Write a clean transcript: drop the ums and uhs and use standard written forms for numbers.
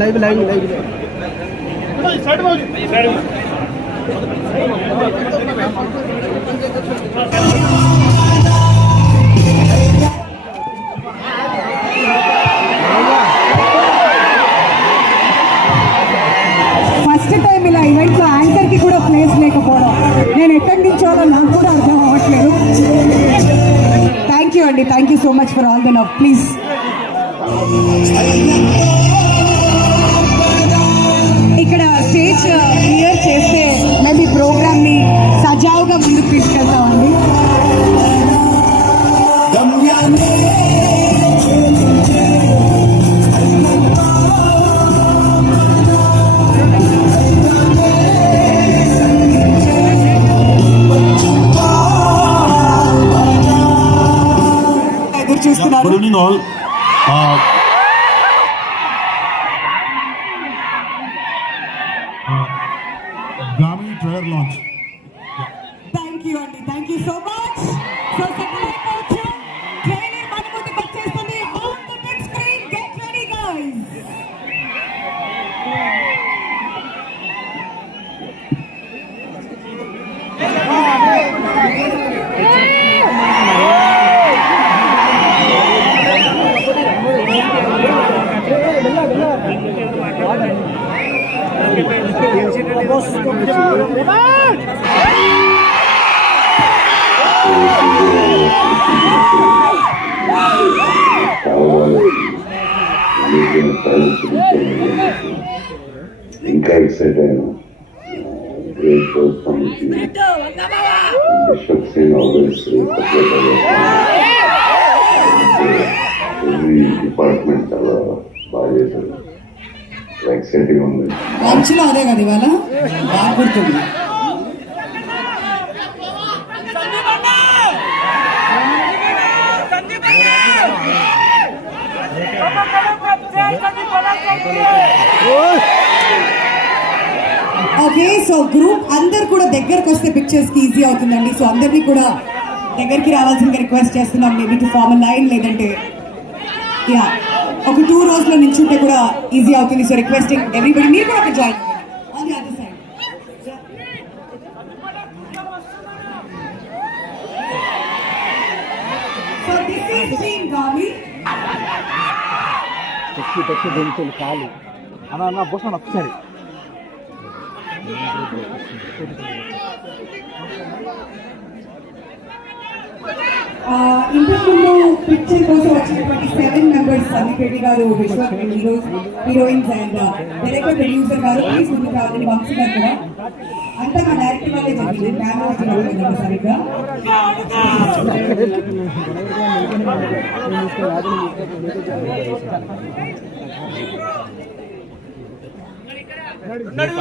Live live live first time ఇలా ఈవెంట్లో యాంకర్కి కూడా ప్లేస్ లేకపోవడం, నేను ఎక్కడి నుంచోలో నాకు కూడా అర్థం అవ్వట్లేదు. థ్యాంక్ యూ అండి, thank you so much for all the love. Please ఇక్కడ స్టేజ్ క్లియర్ చేస్తే మేము ఈ ప్రోగ్రామ్ని సజావుగా ముందుకు తీసుకెళ్తామండి. ఎదురు చూస్తున్నారు. Grammy trailer launch. Thank you Andy, thank you so much. So trailer మనముందు వచ్చేస్తుంది. On the big screen, get ready guys. ఇంకా ఎక్సైట్ అయ్యాను. Great performance. Bishop Sean always every department చాలా బాగా చేశారు. ఎక్సైటింగ్ ఉంది. లంచ్లో అదే కదా ఇవాళ బాగా గుర్తుంది. ఓకే, సో గ్రూప్ అందరు కూడా దగ్గరకు వస్తే పిక్చర్స్ కి ఈజీ అవుతుందండి. సో అందరినీ కూడా దగ్గరికి రావాల్సిందిగా రిక్వెస్ట్ చేస్తున్నాం. మేబీ టు ఫార్మ్ లైన్, లేదంటే యా ఒక 2 రోజుల నుంచి ఉంటే కూడా ఈజీ అవుతుంది. సో రిక్వెస్టింగ్ ఎవ్రీబడి, మీరు కూడా ఒక join on the other side. So this is being గామి. తెచ్చి బెంచులు ఖాళీ అన్న బోసం ఒకసారి ఇంతకుముందు పిక్చర్ కోసం వచ్చినటువంటి 7 మెంబర్స్ సందీప్ గారు, విశ్వ హీరోయిన్స్ అండ్ డైరెక్టర్ ప్రొడ్యూసర్ గారు ప్లీజ్ ముందుకు రావాలని వంశీ గారు కూడా. అంతా మా డైరెక్టర్ వాళ్ళే జరిగింది. కెమెరా సరిగ్గా Ready?